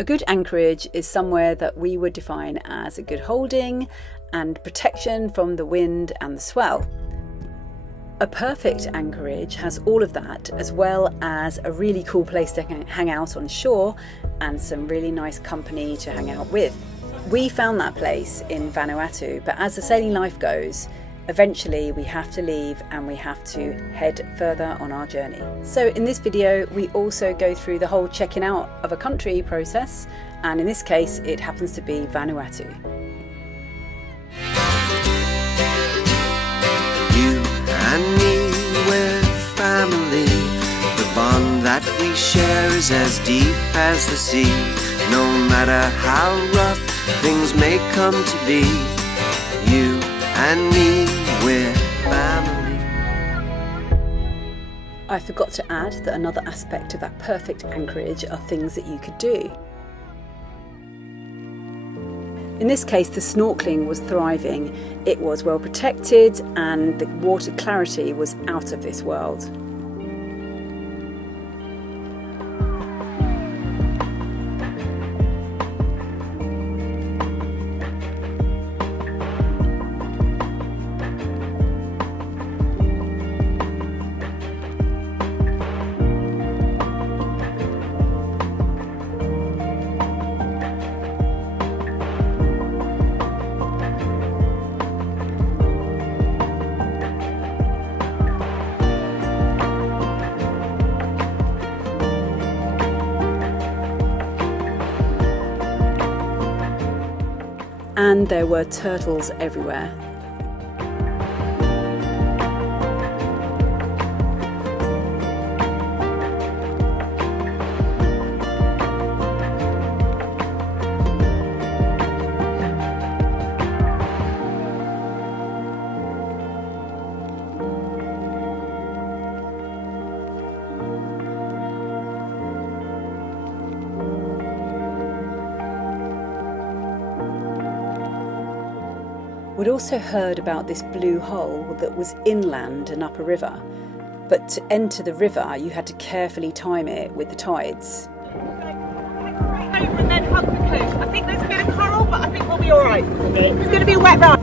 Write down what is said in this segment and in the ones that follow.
A good anchorage is somewhere that we would define as a good holding and protection from the wind and the swell. A perfect anchorage has all of that, as well as a really cool place to hang out on shore and some really nice company to hang out with. We found that place in Vanuatu, but as the sailing life goes, eventually we have to leave and we have to head further on our journey. So in this video we also go through the whole checking out of a country process, and in this case it happens to be Vanuatu. You and me, we're family. The bond that we share is as deep as the sea. No matter how rough things may come to be, you and me, we're family. I forgot to add that another aspect of that perfect anchorage are things that you could do. In this case, the snorkeling was thriving. It was well protected and the water clarity was out of this world. And there were turtles everywhere. We'd also heard about this blue hole that was inland and up a river, but to enter the river you had to carefully time it with the tides. Over and then hug the coast. I think there's a bit of coral, but I think we'll be alright. It's going to be a wet ride.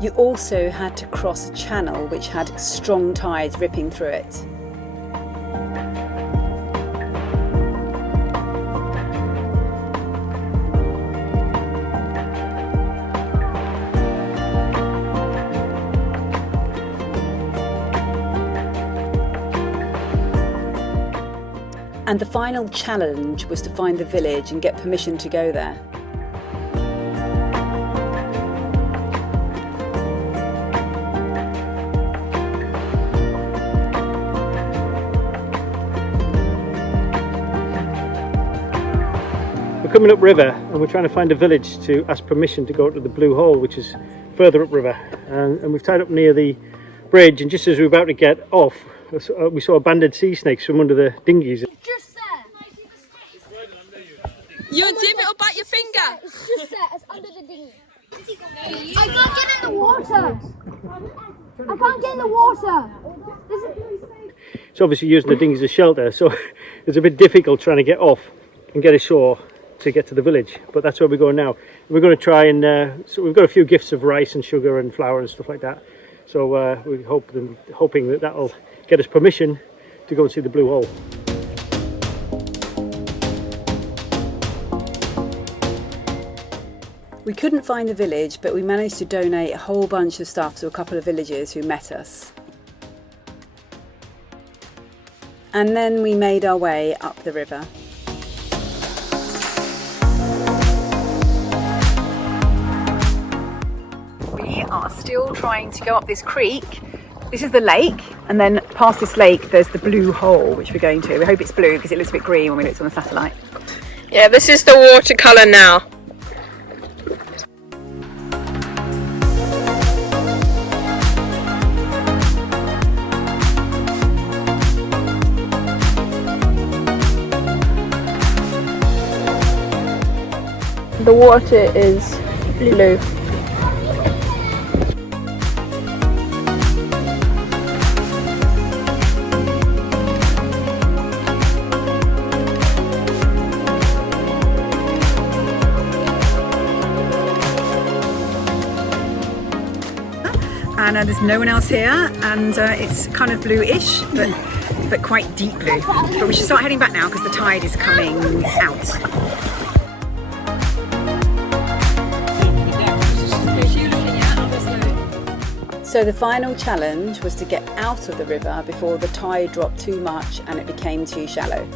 You also had to cross a channel which had strong tides ripping through it. And the final challenge was to find the village and get permission to go there. We're coming upriver and we're trying to find a village to ask permission to go to the Blue Hole, which is further upriver. And we've tied up near the bridge, and just as we were about to get off, we saw abandoned sea snakes from under the dinghies. Just there. You and see if it'll bite your finger. It's just there. It's under the dinghy. I can't get in the water. I can't get in the water. It's obviously using the dinghies as shelter, so it's a bit difficult trying to get off and get ashore to get to the village. But that's where we're going now. We're going to try and so we've got a few gifts of rice and sugar and flour and stuff like that. So we're hoping that that'll get us permission to go and see the Blue Hole. We couldn't find the village, but we managed to donate a whole bunch of stuff to a couple of villagers who met us. And then we made our way up the river. We are still trying to go up this creek. This is the lake, and then past this lake there's the Blue Hole, which we're going to. We hope it's blue because it looks a bit green when we looked on the satellite. Yeah, this is the watercolour now. The water is blue. there's no one else here, and it's kind of blue-ish, but quite deep blue. But we should start heading back now because the tide is coming out. So the final challenge was to get out of the river before the tide dropped too much and it became too shallow.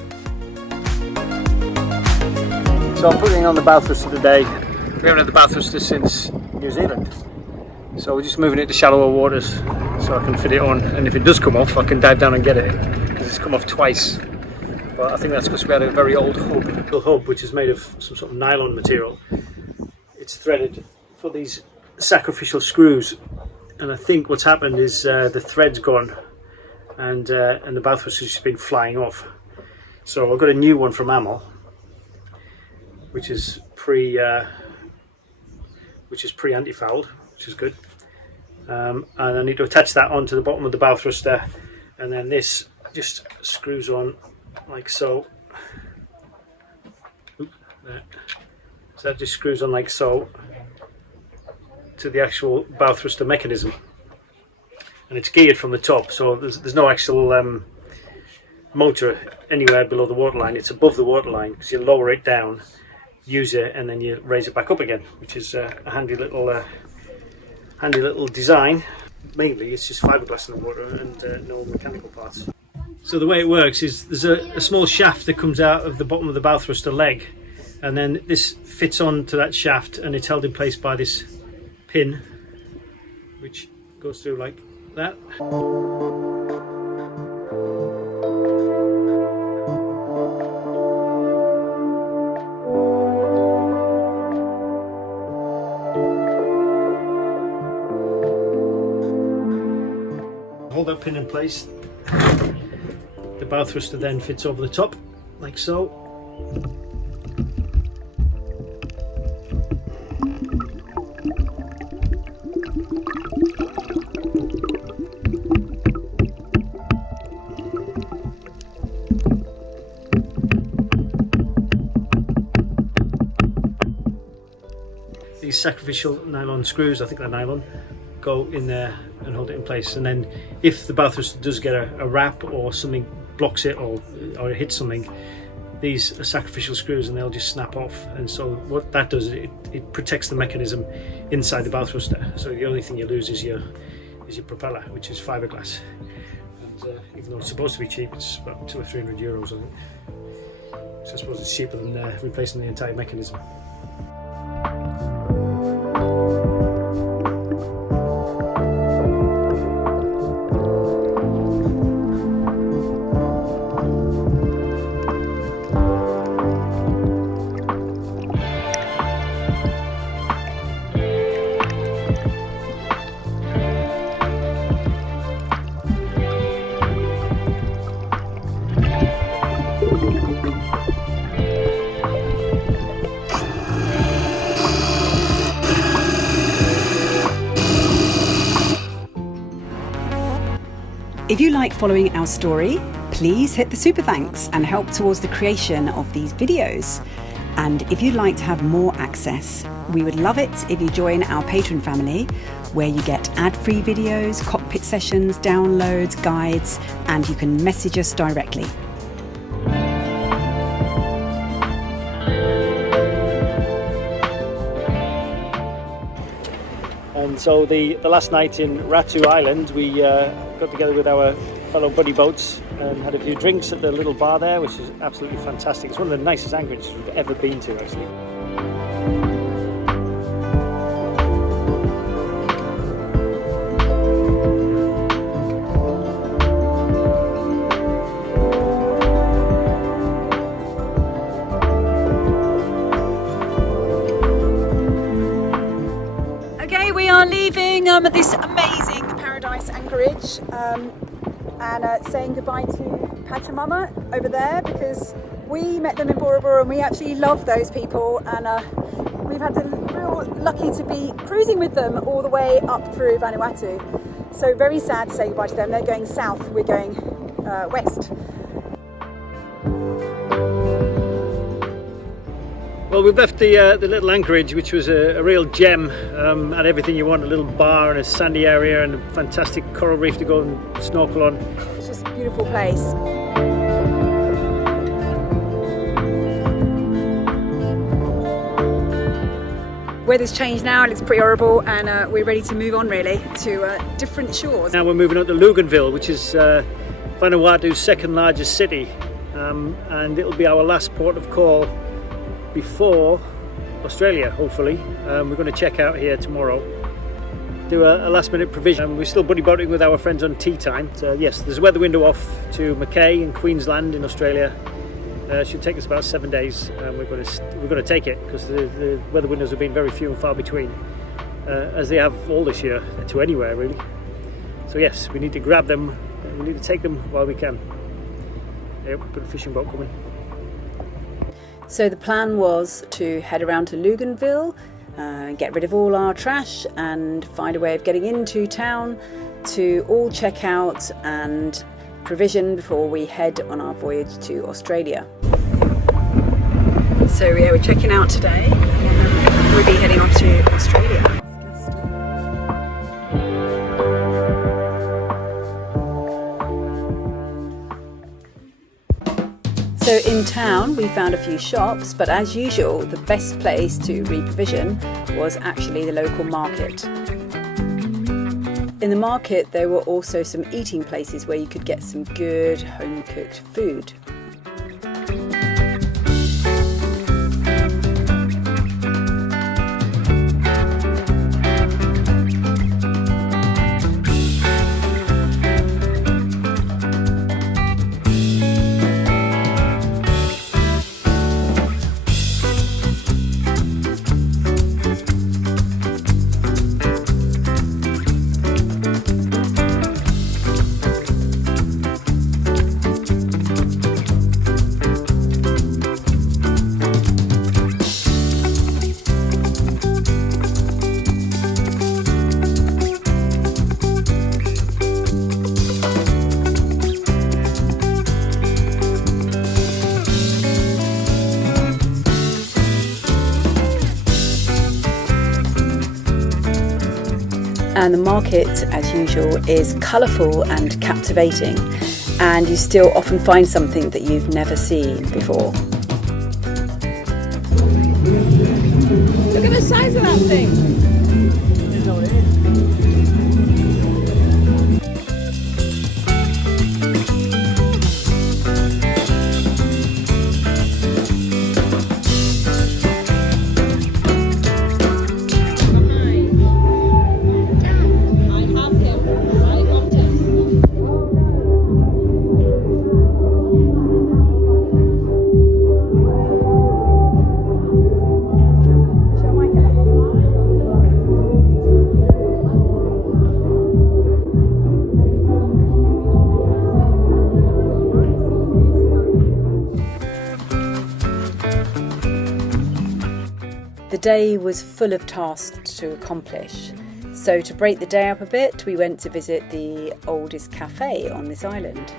So I'm putting on the bow thruster today. We haven't had the bow thruster since New Zealand. So we're just moving it to shallower waters so I can fit it on, and if it does come off I can dive down and get it, because it's come off twice. But I think that's because we had a very old hub which is made of some sort of nylon material. It's threaded for these sacrificial screws, and I think what's happened is the thread's gone and the bow thruster's just been flying off. So I've got a new one from Amel, which is pre-anti-fouled, which is good. And I need to attach that onto the bottom of the bow thruster, and then this just screws on like so. There. So that just screws on like so to the actual bow thruster mechanism, and it's geared from the top, so there's no actual motor anywhere below the waterline. It's above the waterline, because you lower it down, use it, and then you raise it back up again, which is a handy little design. Mainly it's just fiberglass in the water and no mechanical parts. So the way it works is there's a small shaft that comes out of the bottom of the bow thruster leg, and then this fits onto that shaft, and it's held in place by this pin which goes through like that. Hold that pin in place. The bow thruster then fits over the top like so. These sacrificial nylon screws, I think they're nylon, go in there and hold it in place, and then if the bow thruster does get a wrap or something blocks it or it hits something, these are sacrificial screws and they'll just snap off. And so what that does is it protects the mechanism inside the bow thruster. So the only thing you lose is your propeller, which is fiberglass, and even though it's supposed to be cheap, it's about €200 or €300 I think. So I suppose it's cheaper than replacing the entire mechanism. If you like following our story, please hit the super thanks and help towards the creation of these videos. And if you'd like to have more access, we would love it if you join our Patreon family, where you get ad-free videos, cockpit sessions, downloads, guides, and you can message us directly. And so the last night in Vanuatu Island, we got together with our fellow buddy boats and had a few drinks at the little bar there, which is absolutely fantastic. It's one of the nicest anchorages we've ever been to, actually. Okay, we are leaving this amazing paradise anchorage and saying goodbye to Pachamama over there, because we met them in Bora Bora and we actually love those people, and we've had the real lucky to be cruising with them all the way up through Vanuatu. So very sad to say goodbye to them. They're going south, we're going west. Well, we've left the little anchorage, which was a real gem, had everything you want, a little bar and a sandy area and a fantastic coral reef to go and snorkel on. It's just a beautiful place. Weather's changed now, it looks pretty horrible, and we're ready to move on really to different shores. Now we're moving on to Luganville, which is Vanuatu's second largest city, and it'll be our last port of call before Australia, hopefully. We're going to check out here tomorrow, do a last minute provision. We're still buddy boating with our friends on tea time. So yes, there's a weather window off to Mackay in Queensland in Australia. It should take us about 7 days, and we're going to take it because the weather windows have been very few and far between, as they have all this year, to anywhere really. So yes, we need to grab them, we need to take them while we can. Yep, got a fishing boat coming. So the plan was to head around to Luganville, get rid of all our trash and find a way of getting into town to all check out and provision before we head on our voyage to Australia. So yeah, we're checking out today. We'll be heading off to Australia. So in town we found a few shops, but as usual the best place to re-provision was actually the local market. In the market there were also some eating places where you could get some good home-cooked food. And the market, as usual, is colourful and captivating, and you still often find something that you've never seen before. Look at the size of that thing. The day was full of tasks to accomplish, so to break the day up a bit, we went to visit the oldest cafe on this island.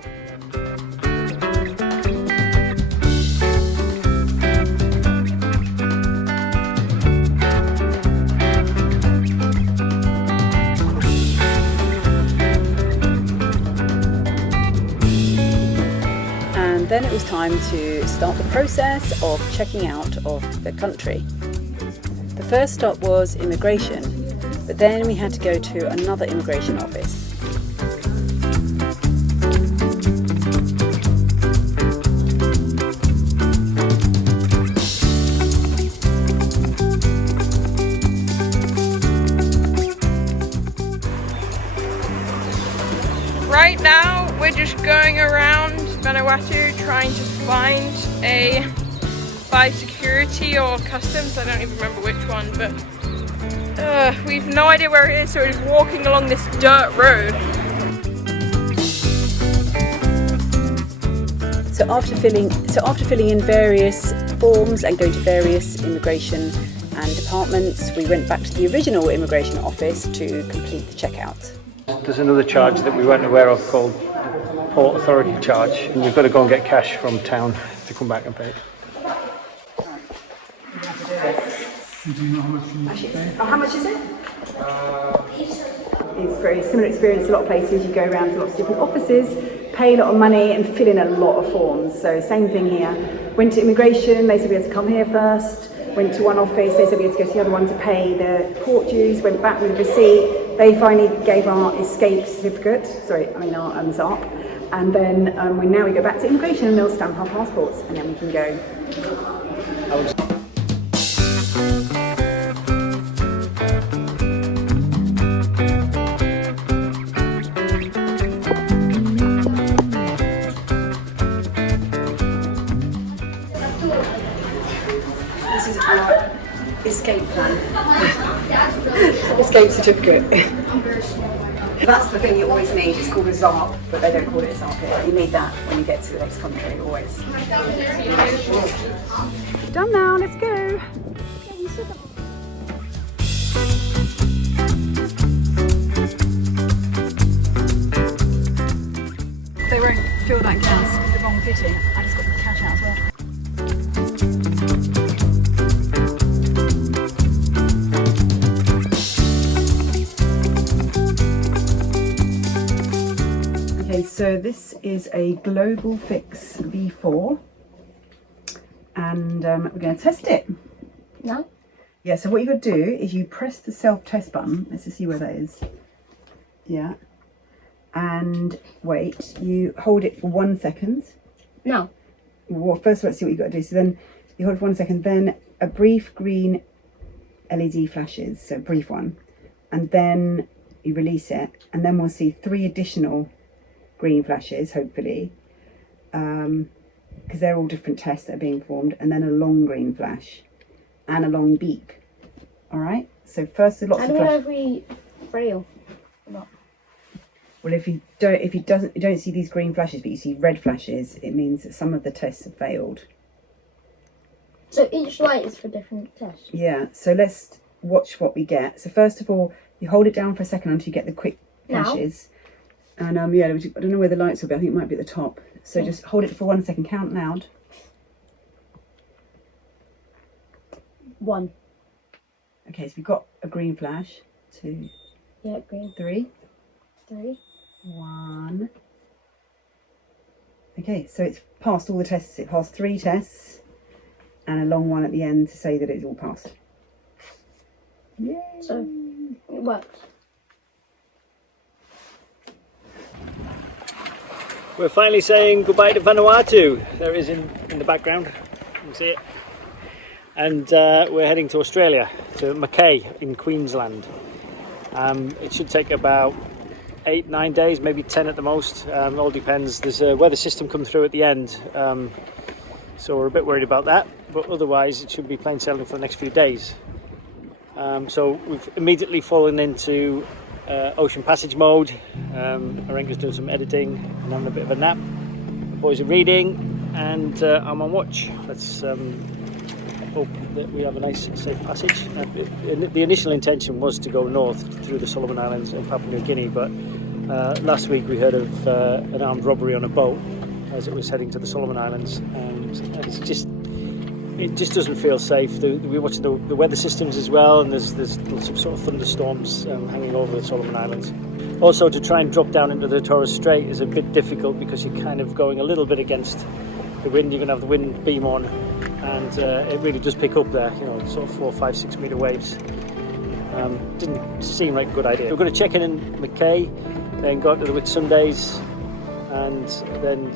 And then it was time to start the process of checking out of the country. The first stop was immigration, but then we had to go to another immigration office. Right now we're just going around Vanuatu trying to find a biosecurity or customs, I don't even remember which one, but we've no idea where it is, so we're just walking along this dirt road. So after filling in various forms and going to various immigration and departments, we went back to the original immigration office to complete the checkout. There's another charge that we weren't aware of called Port Authority charge, and we've got to go and get cash from town to come back and pay it. Oh, how much is it? It's a very similar experience. A lot of places you go around to lots of different offices, pay a lot of money and fill in a lot of forms. So same thing here. Went to immigration, they said we had to come here first. Went to one office, they said we had to go to the other one to pay the port dues. Went back with a receipt. They finally gave our escape certificate, our ZARP. And then now we go back to immigration and they'll stamp our passports and then we can go. This is our escape plan. Escape certificate. That's the thing you always need. It's called a ZARP, but they don't call it a ZARP here. You need that when you get to the next country, always. Done now, let's go. They won't fill that gas because the wrong fitting. I just got the cash out as well. So this is a Global Fix V4 and we're going to test it. No? Yeah, so what you got to do is you press the self-test button. Let's just see where that is. Yeah. And wait, you hold it for 1 second. No. Well, first let's see what you got to do. So then you hold it for 1 second, then a brief green LED flashes, so a brief one. And then you release it and then we'll see 3 additional green flashes, hopefully, because they're all different tests that are being performed, and then a long green flash and a long beep. All right. So first, lots of flashes. How do we fail? Well, if you don't see these green flashes, but you see red flashes, it means that some of the tests have failed. So each light is for different tests. Yeah. So let's watch what we get. So first of all, you hold it down for a second until you get the quick flashes. And yeah, I don't know where the lights will be. I think it might be at the top. So just hold it for 1 second. Count loud. 1. Okay, so we've got a green flash. 2. Yeah, green. 3. 3. 1. Okay, so it's passed all the tests. It passed 3 tests and a long one at the end to say that it's all passed. Yay! So it works. We're finally saying goodbye to Vanuatu. There it is in the background, you can see it. And we're heading to Australia, to Mackay in Queensland. It should take about 8-9 days, maybe 10 at the most. All depends. There's a weather system come through at the end, so we're a bit worried about that. But otherwise, it should be plain sailing for the next few days. So we've immediately fallen into ocean passage mode. Arenka's doing some editing and having a bit of a nap. The boys are reading and I'm on watch. Let's hope that we have a nice safe passage. The initial intention was to go north through the Solomon Islands and Papua New Guinea, but last week we heard of an armed robbery on a boat as it was heading to the Solomon Islands, and it just doesn't feel safe. We're watching the weather systems as well, and there's lots of sort of thunderstorms hanging over the Solomon Islands. Also, to try and drop down into the Torres Strait is a bit difficult because you're kind of going a little bit against the wind. You're going to have the wind beam on, and it really does pick up there, sort of 4, 5, 6 metre waves. Didn't seem like a good idea. We're going to check in Mackay, then go to the Whitsundays, and then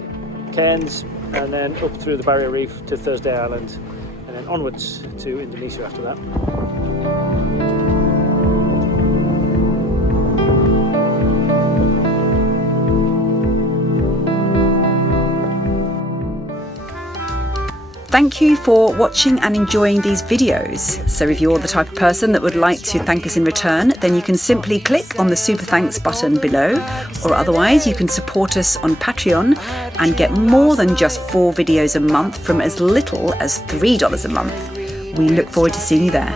Cairns, and then up through the Barrier Reef to Thursday Island, and then onwards to Indonesia after that. Thank you for watching and enjoying these videos. So if you're the type of person that would like to thank us in return, then you can simply click on the super thanks button below, or otherwise you can support us on Patreon and get more than just 4 videos a month from as little as $3 a month. We look forward to seeing you there.